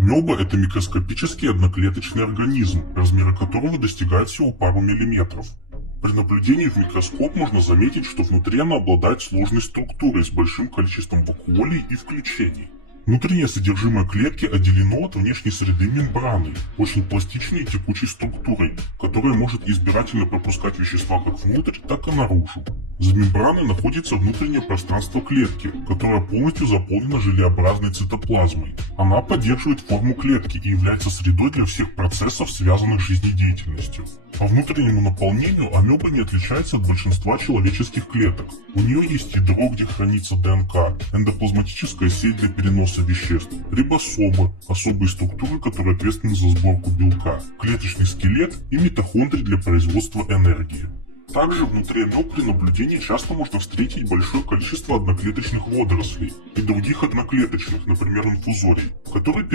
Амеба – это микроскопический одноклеточный организм, размеры которого достигают всего пару миллиметров. При наблюдении в микроскоп можно заметить, что внутри она обладает сложной структурой с большим количеством вакуолей и включений. Внутреннее содержимое клетки отделено от внешней среды мембраной, очень пластичной и текучей структурой, которая может избирательно пропускать вещества как внутрь, так и наружу. За мембраной находится внутреннее пространство клетки, которое полностью заполнено желеобразной цитоплазмой. Она поддерживает форму клетки и является средой для всех процессов, связанных с жизнедеятельностью. По внутреннему наполнению амеба не отличается от большинства человеческих клеток. У нее есть ядро, где хранится ДНК, эндоплазматическая сеть для переноса веществ, рибосомы, особые структуры, которые ответственны за сборку белка, клеточный скелет и митохондрии для производства энергии. Также внутри амеб при наблюдении часто можно встретить большое количество одноклеточных водорослей и других одноклеточных, например, инфузорий, которые